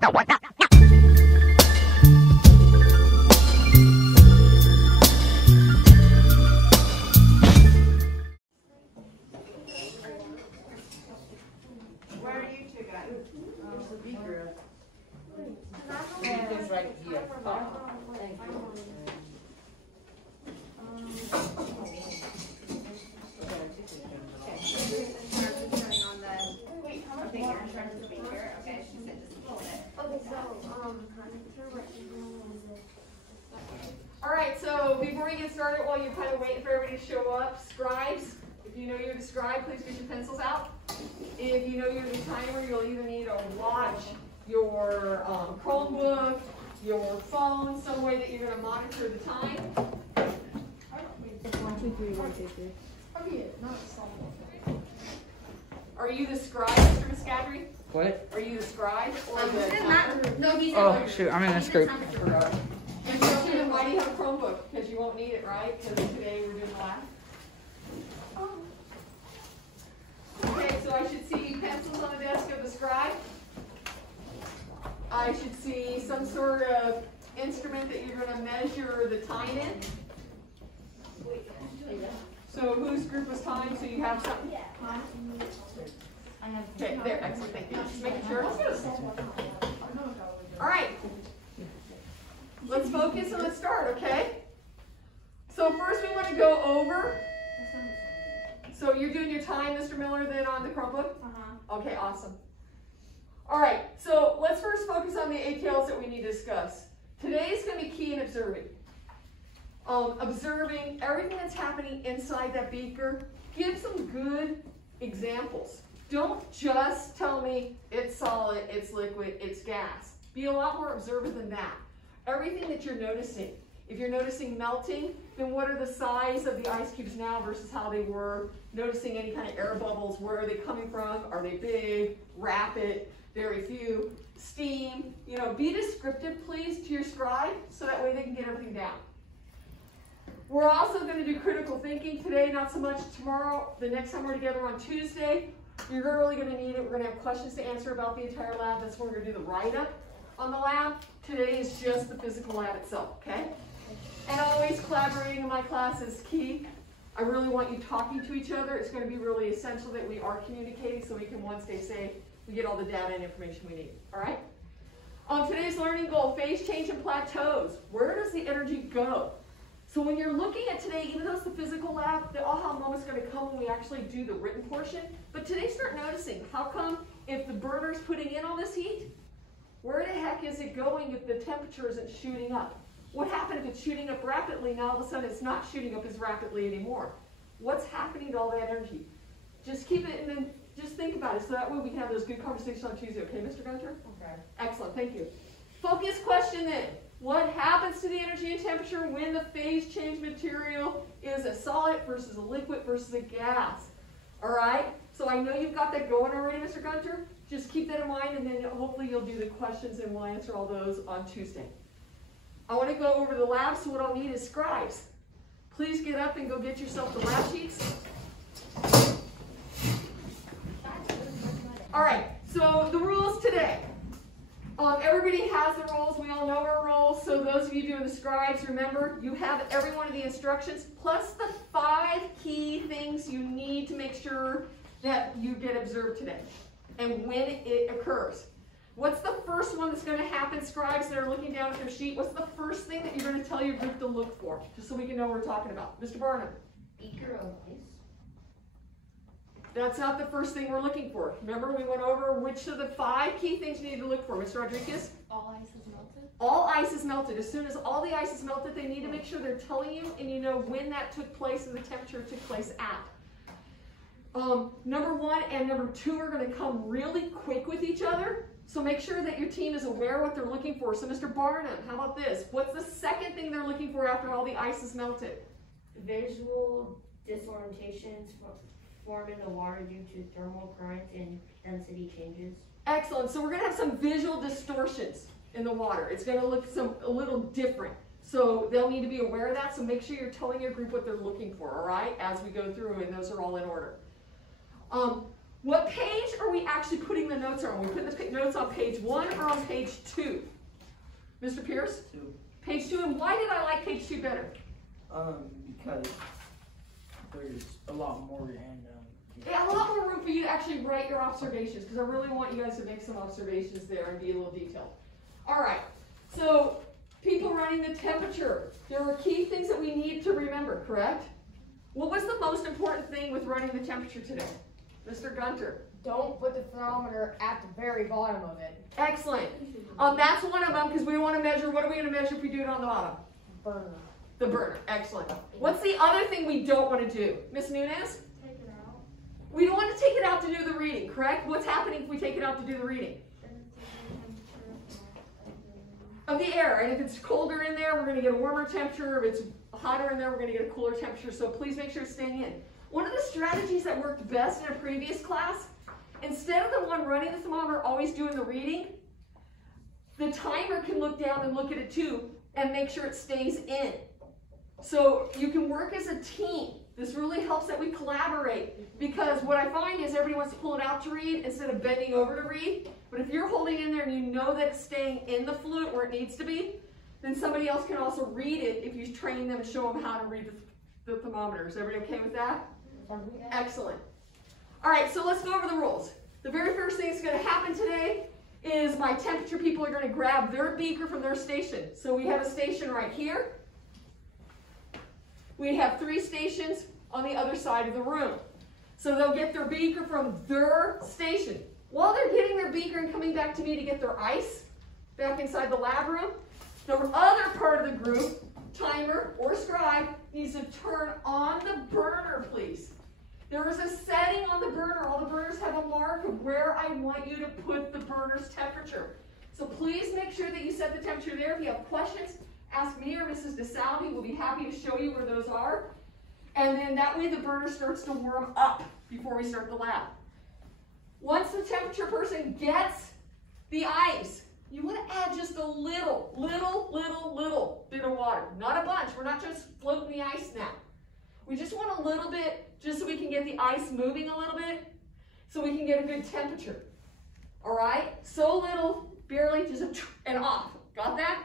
Where are you two guys? The beaker. It's right here. Thank you. All right, so before we get started, while you're kind of waiting for everybody to show up, scribes, if you know you're the scribe, please get your pencils out. If you know you're the timer, you'll either need a watch, your Chromebook, your phone, some way that you're going to monitor the time. Are you the scribe, Mr. Miscadry? What? Are you the scribe or the timer? No, he's Oh, shoot, I'm in this group. And so then why do you have a Chromebook? Because you won't need it, right? Because today we're doing the lab. Okay, so I should see pencils on the desk of the scribe. I should see some sort of instrument that you're going to measure the time in. So whose group was time? So you have something? Okay, there, excellent, thank you. Just making sure. All right. Let's focus and let's start, okay? So first we want to go over. So you're doing your time, Mr. Miller, then on the Chromebook? Okay, awesome. All right, so let's first focus on the ATLs that we need to discuss. Today is going to be key in observing. Observing everything that's happening inside that beaker. Give some good examples. Don't just tell me it's solid, it's liquid, it's gas. Be a lot more observant than that. Everything that you're noticing. If you're noticing melting, then what are the size of the ice cubes now versus how they were? Noticing any kind of air bubbles, where are they coming from? Are they big, rapid, very few? Steam, you know, be descriptive, please, to your scribe, so that way they can get everything down. We're also going to do critical thinking today, not so much tomorrow. The next time we're together on Tuesday, you're really going to need it. We're going to have questions to answer about the entire lab. That's when we're going to do the write-up on the lab. Today is just the physical lab itself, okay? And always collaborating in my class is key. I really want you talking to each other. It's going to be really essential that we are communicating so we can, one, stay safe. We get all the data and information we need, all right? Today's learning goal, phase change and plateaus. Where does the energy go? So when you're looking at today, even though it's the physical lab, the aha moment's going to come when we actually do the written portion. But today start noticing, how come if the burner's putting in all this heat, where the heck is it going if the temperature isn't shooting up? What happened if it's shooting up rapidly, now all of a sudden it's not shooting up as rapidly anymore? What's happening to all that energy? Just keep it and then just think about it so that way we can have those good conversations on Tuesday. Okay, Mr. Gunter? Okay. Excellent, thank you. Focus question then. What happens to the energy and temperature when the phase change material is a solid versus a liquid versus a gas? All right, so I know you've got that going already, Mr. Gunter. Just keep that in mind, and then hopefully you'll do the questions and we'll answer all those on Tuesday. I want to go over the lab, so what I'll need is scribes. Please get up and go get yourself the lab sheets. All right, so the rules today. Everybody has the rules. We all know our rules. So those of you doing the scribes, remember, you have every one of the instructions, plus the 5 key things you need to make sure that you get observed today and when it occurs. What's the first one that's going to happen, scribes that are looking down at their sheet? What's the first thing that you're going to tell your group to look for, just so we can know what we're talking about? Mr. Barnum. Beaker of ice. That's not the first thing we're looking for. Remember, we went over which of the 5 key things you need to look for. Mr. Rodriguez? All ice is melted. All ice is melted. As soon as all the ice is melted, they need to make sure they're telling you and you know when that took place and the temperature took place at. Number 1 and number 2 are going to come really quick with each other. So make sure that your team is aware what they're looking for. So Mr. Barnum, how about this? What's the second thing they're looking for after all the ice is melted? Visual disorientations form in the water due to thermal currents and density changes. Excellent. So we're going to have some visual distortions in the water. It's going to look a little different. So they'll need to be aware of that. So make sure you're telling your group what they're looking for, all right, as we go through, and those are all in order. What page are we actually putting the notes are on? We put the notes on page 1 or on page 2? Mr. Pierce? 2. Page 2, and why did I like page 2 better? Because there's a lot more and Yeah, a lot more room for you to actually write your observations, because I really want you guys to make some observations there and be a little detailed. All right, so people running the temperature. There are key things that we need to remember, correct? What was the most important thing with running the temperature today? Mr. Gunter? Don't put the thermometer at the very bottom of it. Excellent. That's one of them, because we want to measure, what are we going to measure if we do it on the bottom? Burner. The burner. Excellent. What's the other thing we don't want to do? Miss Nunez? Take it out. We don't want to take it out to do the reading, correct? What's happening if we take it out to do the reading? Of the air, and if it's colder in there, we're going to get a warmer temperature. If it's hotter in there, we're going to get a cooler temperature. So please make sure it's staying in. One of the strategies that worked best in a previous class, instead of the one running the thermometer always doing the reading, the timer can look down and look at it too and make sure it stays in. So you can work as a team. This really helps that we collaborate, because what I find is everybody wants to pull it out to read instead of bending over to read. But if you're holding it in there and you know that it's staying in the fluid where it needs to be, then somebody else can also read it if you train them and show them how to read the thermometer. Is everybody okay with that? Excellent. All right, so let's go over the rules. The very first thing that's going to happen today is my temperature people are going to grab their beaker from their station. So we have a station right here. We have 3 stations on the other side of the room. So they'll get their beaker from their station. While they're getting their beaker and coming back to me to get their ice back inside the lab room, the other part of the group, timer or scribe, needs to turn on the burner, please. There is a setting on the burner. All the burners have a mark of where I want you to put the burner's temperature. So please make sure that you set the temperature there. If you have questions, ask me or Mrs. DeSalvi. We'll be happy to show you where those are. And then that way the burner starts to warm up before we start the lab. Once the temperature person gets the ice, you want to add just a little bit of water. Not a bunch. We're not just floating the ice now. We just want a little bit just so we can get the ice moving a little bit so we can get a good temperature. All right? So little, barely, just and off. Got that?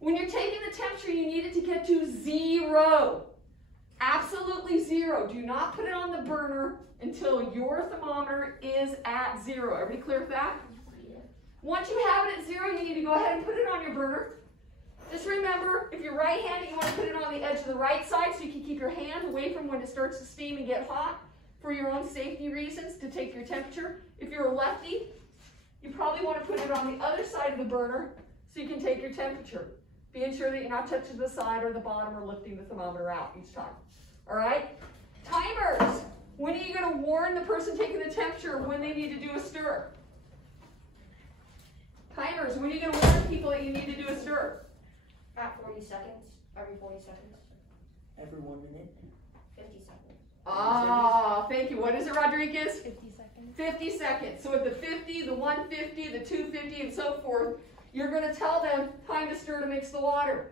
When you're taking the temperature, you need it to get to 0. Absolutely 0. Do not put it on the burner until your thermometer is at 0. Everybody clear with that? Once you have it at 0, you need to go ahead and put it on your burner. Just remember, if you're right-handed, you want to put it on the edge of the right side so you can keep your hand away from when it starts to steam and get hot for your own safety reasons to take your temperature. If you're a lefty, you probably want to put it on the other side of the burner so you can take your temperature. Being sure that you're not touching the side or the bottom or lifting the thermometer out each time. All right? Timers. When are you going to warn the person taking the temperature when they need to do a stir? Timers. When are you going to warn people that you need to do a stir? At 40 seconds. Every 40 seconds. every 1 minute. 50 seconds. Ah, thank you. What is it, Rodriguez? 50 seconds. 50 seconds. So at the 50, the 150, the 250, and so forth, you're going to tell them time to stir to mix the water.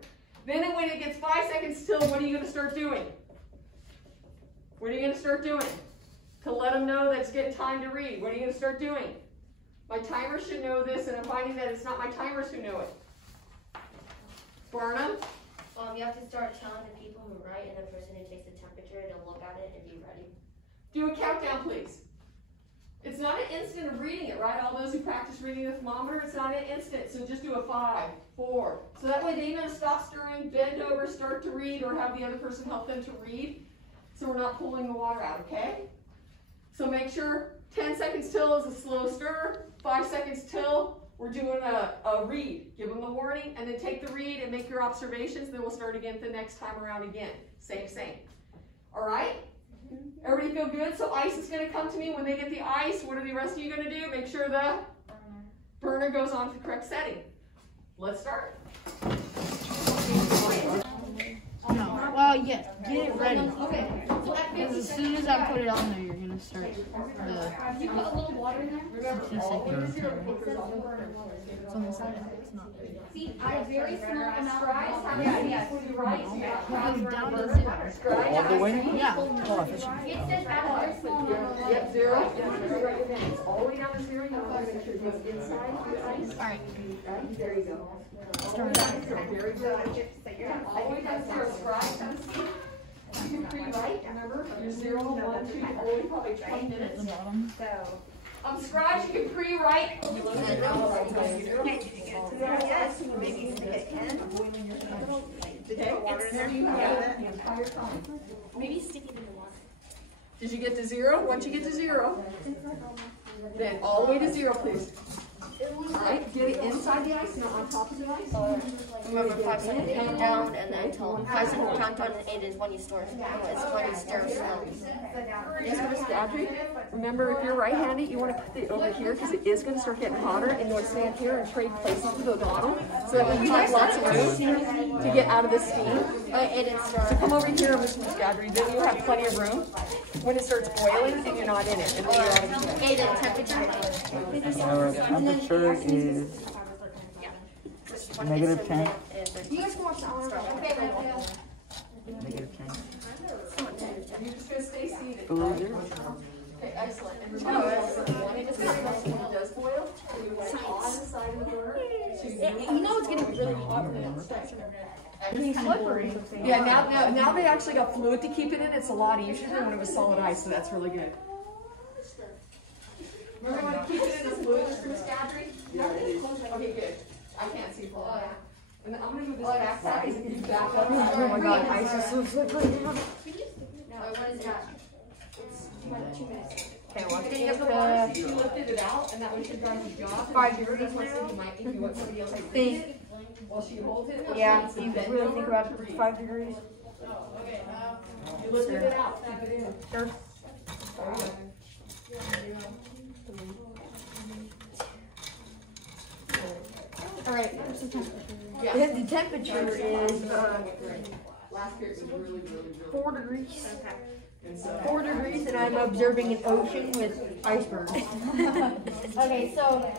Then when it gets 5 seconds till, what are you going to start doing? What are you going to start doing? To let them know that it's getting time to read. What are you going to start doing? My timers should know this, and I'm finding that it's not my timers who know it. Barnum? You have to start telling the people who write and the person who takes the temperature to look at it and be ready. Do a countdown, please. It's not an instant of reading it, right? All those who practice reading the thermometer, it's not an instant. So just do a 5, 4. So that way they know to stop stirring, bend over, start to read, or have the other person help them to read. So we're not pulling the water out, okay? So make sure 10 seconds till is a slow stir, 5 seconds till, we're doing a read. Give them the warning, and then take the read and make your observations. Then we'll start again the next time around again. Same. All right? Everybody feel good? So ice is going to come to me. When they get the ice, what are the rest of you going to do? Make sure the burner goes on to the correct setting. Let's start. No. Well, yeah. Get it ready. Okay. Because as soon as I put it on there, you're gonna start the. You put a little water in there? Remember, 2 always seconds. zero focus on the burner. It's on the side. It's not. See, I very small amount of Scribes, how many when you write? So you got scribes Goes down around to the 0. burner. Scribes, All the way? Yeah. It says at a very small amount of water. Yep, 0. Write your names all the way down to 0. You have make sure you go inside the ice. Alright. Right, there you go. Very good. All the way down to 0, scribe, have a seat. You can pre-write, remember, your 0, 1, 2, only probably 20 minutes. Scribes, you can pre-write. Maybe stick it in the water. Did you get to 0? Once you get to 0, then all the way to 0, please. Alright, get it inside the ice, not on top of the ice. Remember 5 second countdown and then 5 second countdown and 8 is when you store. It's when you stir slow. Yes, Miss Audrey. Remember, if you're right-handed, you want to put it over here because it is going to start getting hotter, and you want to stand here and trade places with the bottle so that you have lots of room to get out of the steam. So come over here, Miss Audrey. Then you have plenty of room when it starts boiling and you're not in it. And then you're out of it. 8 and temperature. Our temperature is negative 10. Negative 10. You're just going to stay seated. Below 0. Okay, excellent. And remember, when it does boil, you want it on the side of the burner. You know it's getting really hot when it's slippery. Yeah, now they actually got fluid to keep it in. It's a lot easier than when it was solid ice, so that's really good. Remember when you keep it in the fluid, Mr. Miscadry? Okay, good. I can't see full. And then I'm going to move this back side. If you back up. Oh my god, ice is so slippery. No, what is that? Okay, well, Getting up the water, so you lifted it out, and that was your guys' job. 5 degrees That's why I said you might think you want somebody else to think while she holds it. Yeah, you really think about it. 5 degrees. You lifted it out. Keep it in. Sure. Alright, what's the temperature? Yeah. The temperature is Last period was really 4 degrees. And so 4 degrees, and I'm observing an ocean with icebergs. Okay, so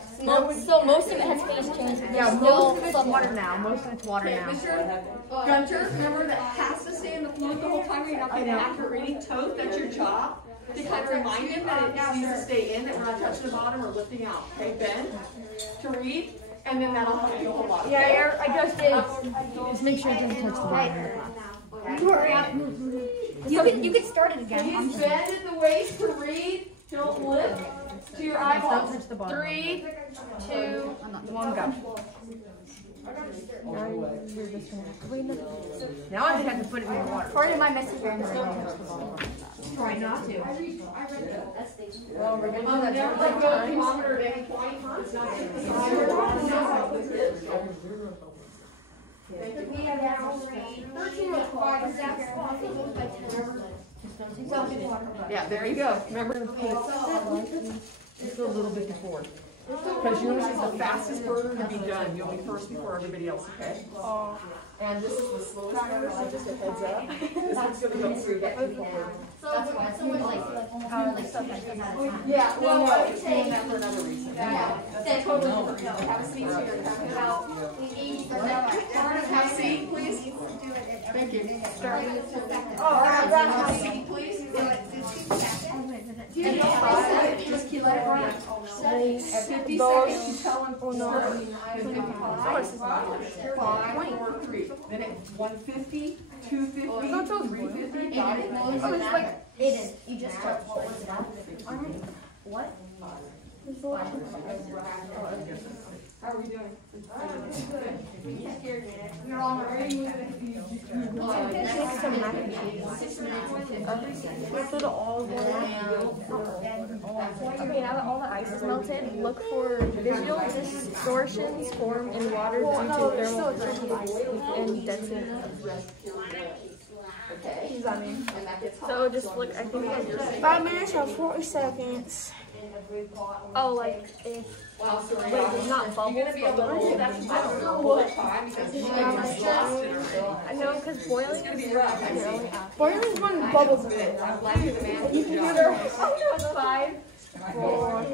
most of it has finished changing. Yeah, Still most of it's some- water now. Most of it's water okay, now. Mr. Gunter, remember that has to stay in the fluid the whole time or you're not getting accurate reading. Toad, that's your job. To kind of remind him that it needs to stay in, that we're not touching the bottom or lifting out. Okay, Ben, to read, and then that'll help you a whole lot. Okay? Yeah, I just did. Just make sure it doesn't touch the bottom. You can start it again. Please bend at the waist to read. Don't lift to your eyeballs. Touch the bottom. 3, 2, 1, go. Now I just have to put it in the water. Part of my message here. Try not to. Well, we're going to let go of the thermometer at any point. It's not just the side. Yeah, there you go. Remember to put just a little bit before. Because yours is the fastest burner to be done. You'll be first before everybody else, okay? And this is the slowest burner, so just a heads up. This one's going to go through that before. That's why it's like Yeah, well, no, it's doing that for another reason. Yeah, that's totally different. Have a seat so you're talking about. Have a seat, please. Thank you. Have a seat, please. And just keep let it run. At 50 seconds, you tell them, oh no, 5, 4, 3. Then at 150, 250, 350, got it? Oh, it's like it is. You just start. What? How are we doing? You're on Make some mac and cheese. Put it all there. Okay, now that all the ice is melted, look for visual distortions formed in water due to thermal and density. Okay. So just look, I think like 5 minutes or 40 seconds. Oh, like if Wait, not bubbles, you're gonna be able to hold that for a whole time because you might be lost in it already. I know because boiling It's gonna be rough. I see. boiling is when bubbles. I'm glad you're the man for the job. Oh no, it's 5, 4,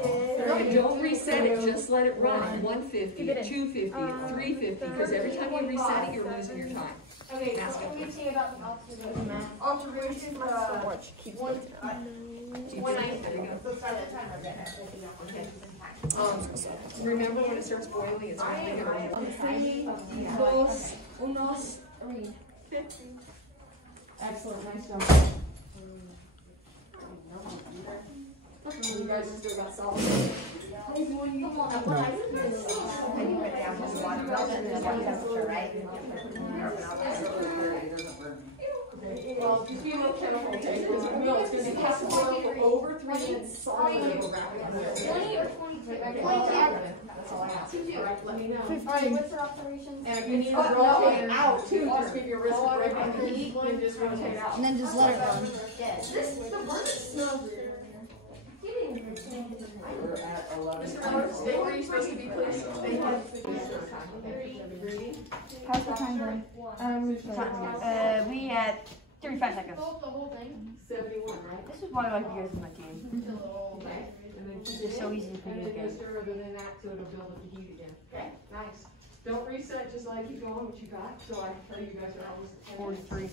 Don't reset it, just let it run. 150, 250, 350, because every time you reset it, you're losing your time. Okay, Ask so it. what do you say about the observation? watch, keep One There you go. night. Remember when it starts boiling, it's boiling at 3, 3. Excellent, nice job. You guys just do about solid. Well, just be a little careful, okay? Because it will. It's going to have to boil for over 3 minutes. Solid will go back in there. 20 or 22? That's all I ask. All right, let me know. Alright, what's your observations? And if you need to rotate it out too, just give your wrist a break on the heat and just rotate out. And then just let it run. The burner smells weird. Mr. Miller, stay where you're supposed to be, please. Thank you. How's the time going? We had 35 seconds. The whole thing? 71, right? This is why I like you guys on my team. Okay. And then keep It's so easy to and play then this do a game. stir other than that so it'll build up the heat again. Okay, nice. Don't reset, just let it keep going what you got. So I can tell you guys are almost at 43.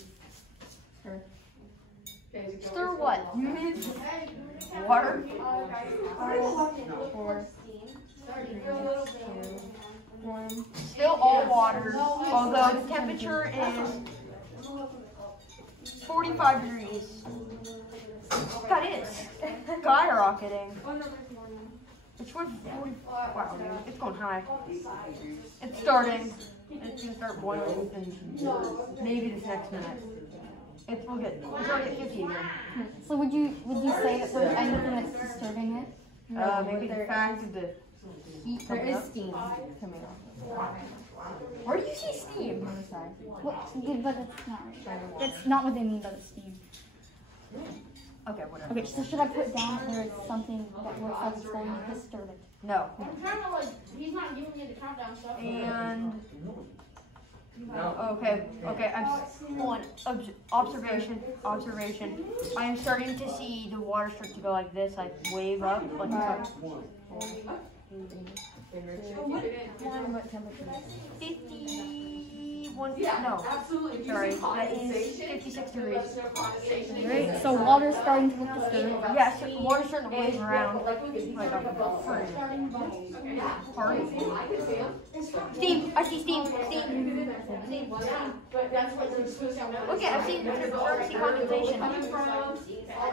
Okay, is it Stir going? what? Water? 1. Still all water. Although the temperature is 45 degrees. That is skyrocketing. It's worth 40. Wow, it's going high. It's starting. It's gonna start boiling in maybe this next minute. It's already at 50 again. So would you say that there's anything that's disturbing it? Maybe the fact of the heat There coming is up. steam coming off. Where do you see steam? Well, but that's not right. That's not what they mean by the steam. Okay, whatever. Okay, so should I put down that there is something that looks like it's going to disturb it? No. I'm kind of like, he's not giving me the countdown stuff. And okay. I'm on observation. I am starting to see the water start to go like this, like wave up, like it's What temperature? 51. Yeah, No, absolutely. If you sorry, see that is condensation, 56 there degrees. is no condensation. Right, so water's starting to look disturbed. Yes, the water's starting to wave around. Like, look at these Like are a the bubbles. bird. Okay, yeah. Party. I can see them. Steam. I see steam. Steam. Yeah, but that's what you're supposed to know. Okay, I've seen condensation. Coming from, all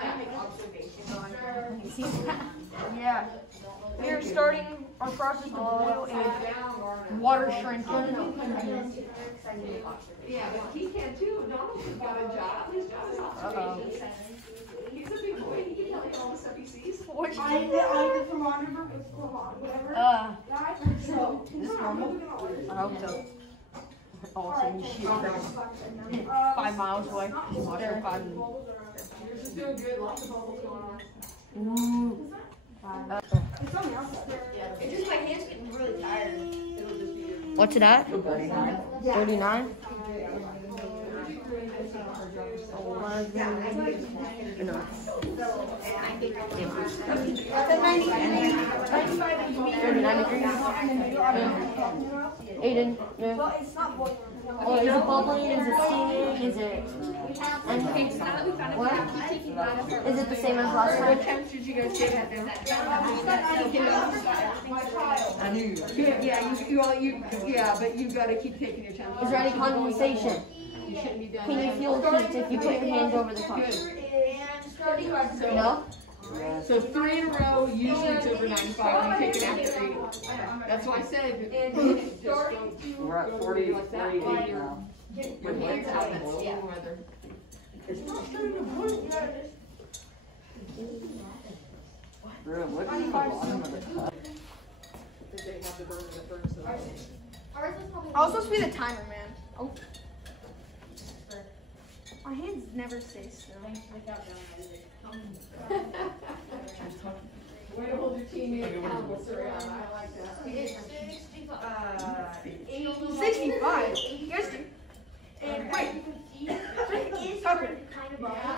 that observation. Yeah. We're starting our process to boil and water shrinking. Yeah, but he can too. Donald's got a job. His job is observation. He's a big boy. He can tell you all the stuff he sees. What's the thermometer, whatever. Is this normal? I hope so. Awesome. You shoot 5 miles away. Watch her 5 minutes. Yours is doing good. Lots of bubbles going on. Ooh. It's just my hand's getting really tired. What's it at? 39? No. 39 degrees. Aiden, yeah. Oh, is it bubbling? Is it steaming? Is it empty? What? Is it the same as last time? What temps did you guys get at now? I knew you. Yeah, but you've got to keep taking your temperature. Is there any condensation? You shouldn't be done. Can you feel heat if you put your hands over the cup? No? So 3 in a row, usually it's over 95. You take it after 8. That's why I said, just don't We're at 40, like that 48 while you're now. getting your hands out. That's cold weather. Bro, look at the bottom of the cup. They have the burner that burns the Ours is probably. I was supposed to be the timer, man. Oh. My hands never stay still. Way to hold your teammate accountable, sir. I like that. It's 65. You guys do. And wait. Tucker.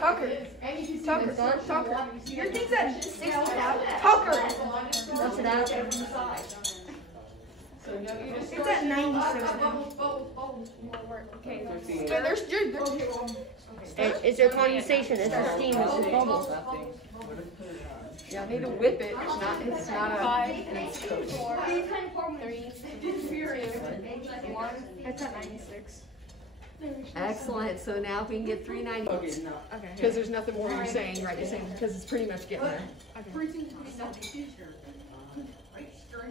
Tucker. And you can see Tucker. the sun. Tucker. Your thing's at 60 now. Tucker. What's it at? So no, you just It's at 96 now. bubbles. Okay. It's your condensation, it's the steam, it's the bubbles. Yeah, I need to whip it. It's not a. 5, 4, 3, 1. It's at 96. Excellent. So now if we can get 390. Because there's nothing more you're saying, right? You're saying because it's pretty much getting there.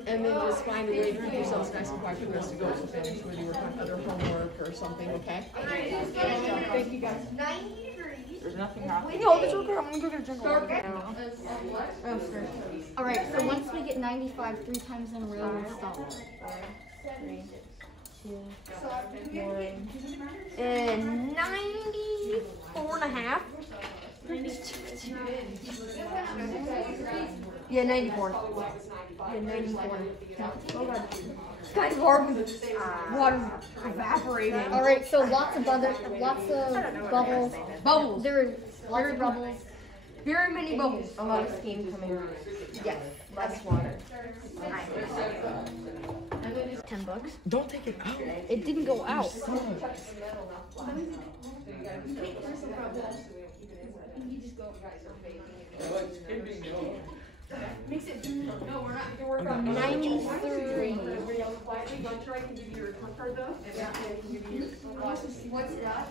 And then just find a way to keep yourselves nice and quiet for the rest of the goals to finish, whether you work on other homework or something, okay? Thank you guys. 90 degrees. There's nothing happening. No, this real quick. I'm gonna go get a drink of water. All right, so once we get 95 3 times in a row, we'll stop. 3, 2, 1. And 94 and a half. Yeah, 94. Yeah, 94. Oh god. It's kind of hard because water's evaporating. All right, so lots of bubbles. Bubbles. There are lots of bubbles. Very many bubbles. A lot of steam coming out. Yes, less water. $10. Don't take it out. It didn't go out. Makes it. No, we're not. Don't worry about 93. Everybody else quietly. Want to try to give you your report card though? And then I can give you. What's that?